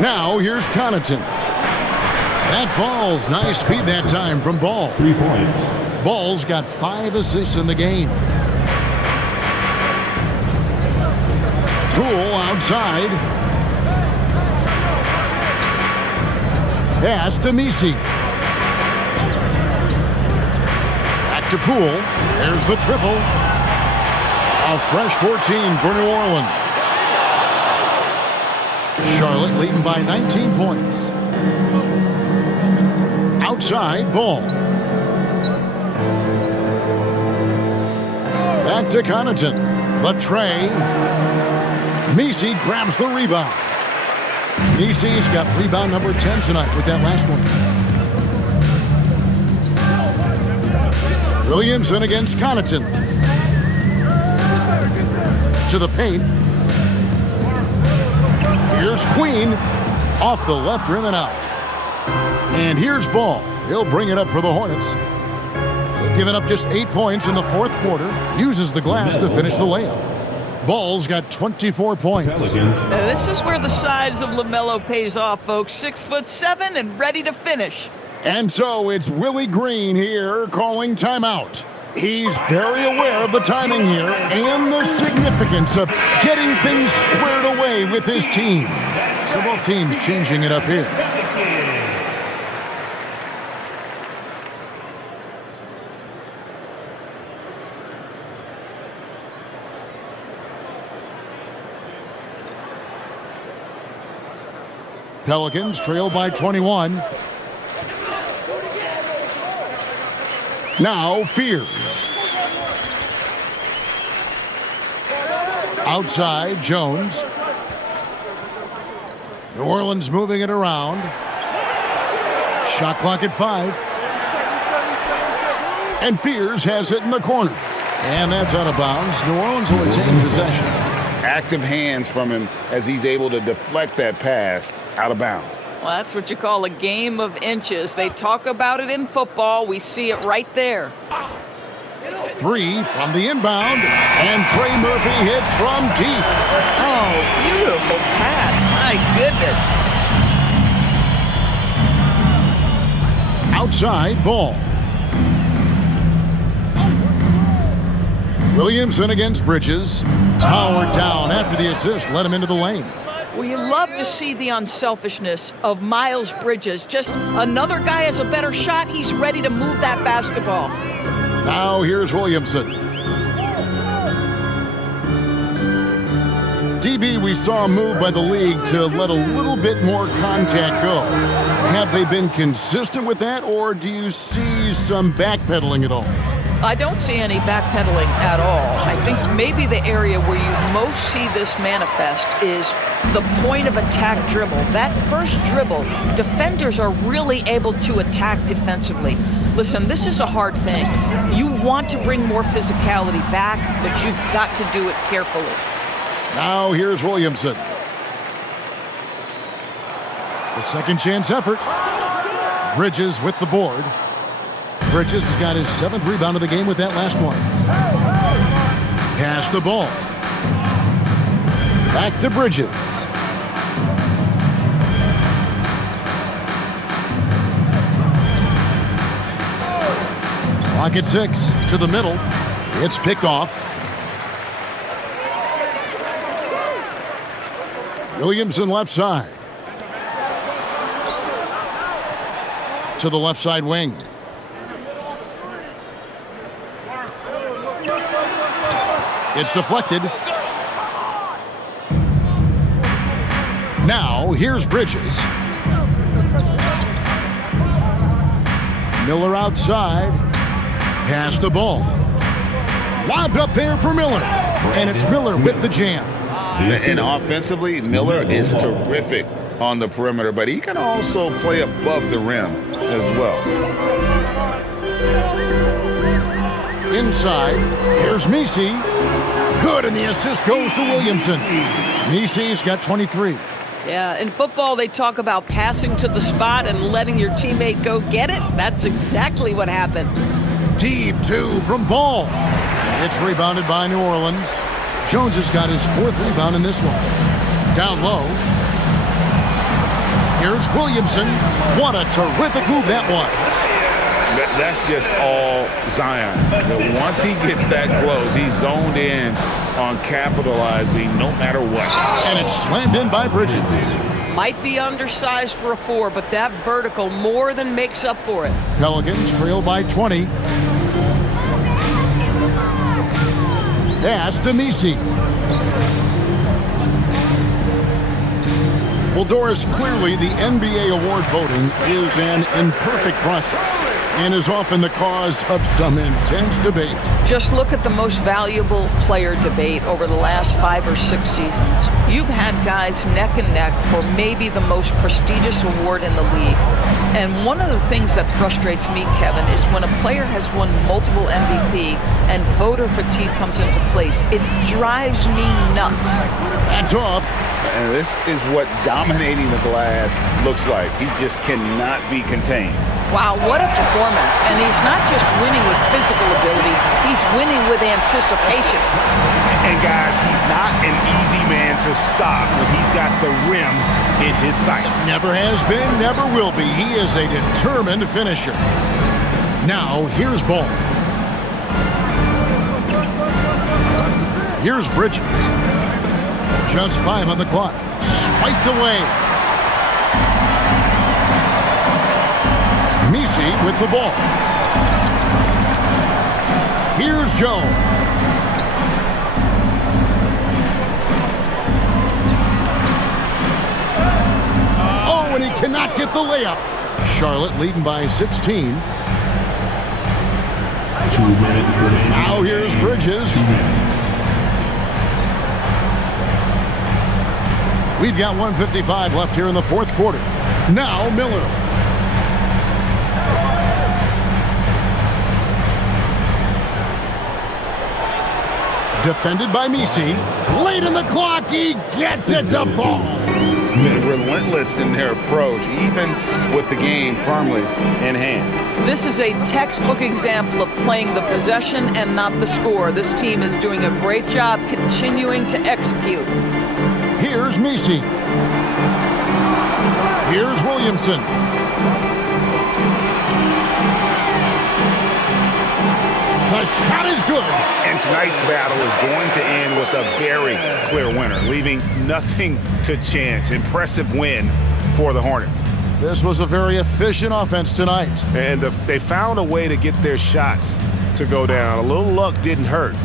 Now here's Connaughton. That falls. Nice feed that time from Ball. 3 points. Ball's got 5 assists in the game. Poole outside. Pass to Misi. Back to Poole. There's the triple. A fresh 14 for New Orleans. Charlotte leading by 19 points. Outside, Ball. Back to Connaughton. The tray. Misi grabs the rebound. Missy's got rebound number 10 tonight with that last one. Williamson against Connaughton. To the paint. Here's Queen. Off the left rim and out. And here's Ball. He'll bring it up for the Hornets. They've given up just 8 points in the fourth quarter. Uses the glass to finish the layup. Ball's got 24 points. Now, this is where the size of LaMelo pays off, folks. 6'7" and ready to finish. And so it's Willie Green here calling timeout. He's very aware of the timing here and the significance of getting things squared away with his team. So both teams changing it up here. Pelicans trail by 21. Now Fears. Outside, Jones. New Orleans moving it around. Shot clock at 5. And Fears has it in the corner. And that's out of bounds. New Orleans will retain possession. Active hands from him as he's able to deflect that pass out of bounds. Well, that's what you call a game of inches. They talk about it in football. We see it right there. 3 from the inbound. And Trey Murphy hits from deep. Oh, beautiful pass. My goodness. Outside, Ball. Williamson against Bridges. Powered down after the assist. Let him into the lane. Well, you love to see the unselfishness of Miles Bridges. Just another guy has a better shot. He's ready to move that basketball. Now here's Williamson. DB, we saw a move by the league to let a little bit more contact go. Have they been consistent with that, or do you see some backpedaling at all? I don't see any backpedaling at all. I think maybe the area where you most see this manifest is the point of attack dribble. That first dribble, defenders are really able to attack defensively. Listen, this is a hard thing. You want to bring more physicality back, but you've got to do it carefully. Now here's Williamson. The second chance effort. Bridges with the board. Bridges has got his 7th rebound of the game with that last one. Pass the ball. Back to Bridges. Clock at 6 to the middle. It's picked off. Williamson left side. To the left side wing. It's deflected. Now, here's Bridges. Miller outside. Pass the ball. Lobbed up there for Miller. And it's Miller with the jam. And offensively, Miller is terrific on the perimeter, but he can also play above the rim as well. Inside, here's Misi. Good, and the assist goes to Williamson. Misi's got 23. Yeah, in football, they talk about passing to the spot and letting your teammate go get it. That's exactly what happened. Deep 2 from Ball. It's rebounded by New Orleans. Jones has got his 4th rebound in this one. Down low. Here's Williamson. What a terrific move that was. That's just all Zion. Once he gets that close, he's zoned in on capitalizing no matter what. And it's slammed in by Bridges. Might be undersized for a 4, but that vertical more than makes up for it. Pelicans trail by 20. Pass to Misi. Well, Doris, clearly the NBA award voting is an imperfect process and is often the cause of some intense debate. Just look at the most valuable player debate over the last 5 or 6 seasons. You've had guys neck and neck for maybe the most prestigious award in the league. And one of the things that frustrates me, Kevin, is when a player has won multiple MVP and voter fatigue comes into place. It drives me nuts. That's off. And this is what dominating the glass looks like. He just cannot be contained. Wow, what a performance. And he's not just winning with physical ability, he's winning with anticipation. And guys, he's not an easy man to stop when he's got the rim in his sights. Never has been, never will be. He is a determined finisher. Now, here's Ball. Here's Bridges. Just 5 on the clock. Swiped away. Messi with the ball. Here's Jones. Oh, and he cannot get the layup. Charlotte leading by 16. 2 minutes remaining. Now here's Bridges. We've got 1:55 left here in the fourth quarter. Now Miller. Defended by Messi. Late in the clock, he gets it to fall. Relentless in their approach, even with the game firmly in hand. This is a textbook example of playing the possession and not the score. This team is doing a great job continuing to execute. Here's Messi. Here's Williamson. The shot is good. And tonight's battle is going to end with a very clear winner, leaving nothing to chance. Impressive win for the Hornets. This was a very efficient offense tonight. And they found a way to get their shots to go down. A little luck didn't hurt.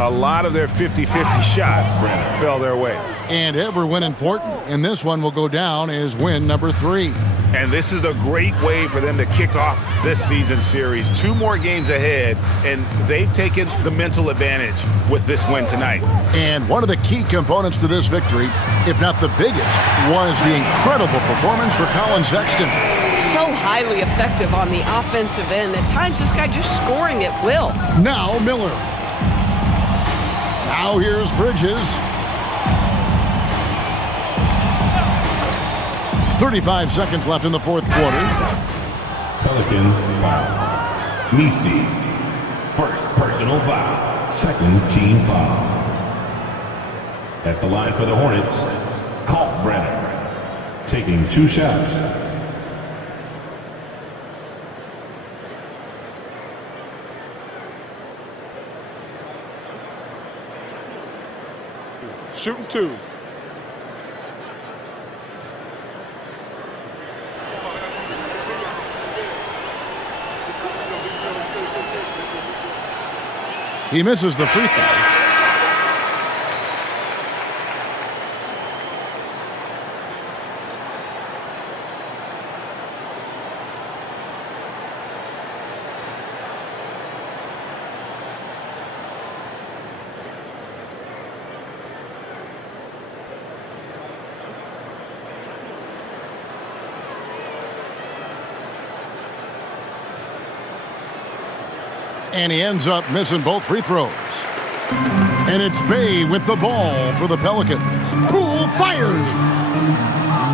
A lot of their 50-50 shots fell their way. And every win important. And this one will go down as win number 3. And this is a great way for them to kick off this season series. 2 more games ahead, and they've taken the mental advantage with this win tonight. And one of the key components to this victory, if not the biggest, was the incredible performance for Colin Sexton. So highly effective on the offensive end. At times, this guy just scoring at will. Now Miller. Now here's Bridges. 35 seconds left in the fourth quarter. Pelicans foul. Messi. First personal foul. Second team foul. At the line for the Hornets, Kalkbrenner. Taking 2 shots. Shooting 2. He misses the free throw. And he ends up missing both free throws. And it's Bay with the ball for the Pelicans. Poole fires.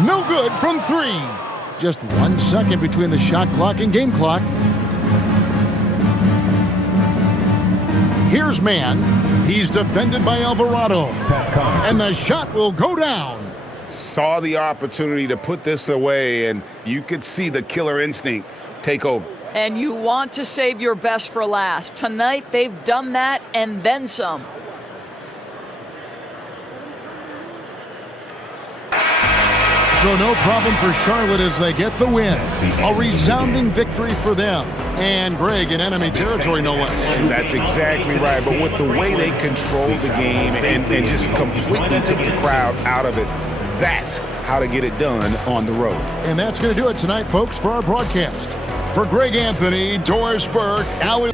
No good from 3. Just 1 second between the shot clock and game clock. Here's Mann. He's defended by Alvarado. And the shot will go down. Saw the opportunity to put this away, and you could see the killer instinct take over. And you want to save your best for last. Tonight, they've done that and then some. So no problem for Charlotte as they get the win. A resounding victory for them. And Greg in enemy territory, no less. That's exactly right. But with the way they controlled the game and just completely took the crowd out of it, that's how to get it done on the road. And that's going to do it tonight, folks, for our broadcast. For Greg Anthony, Doris Burke, Allie...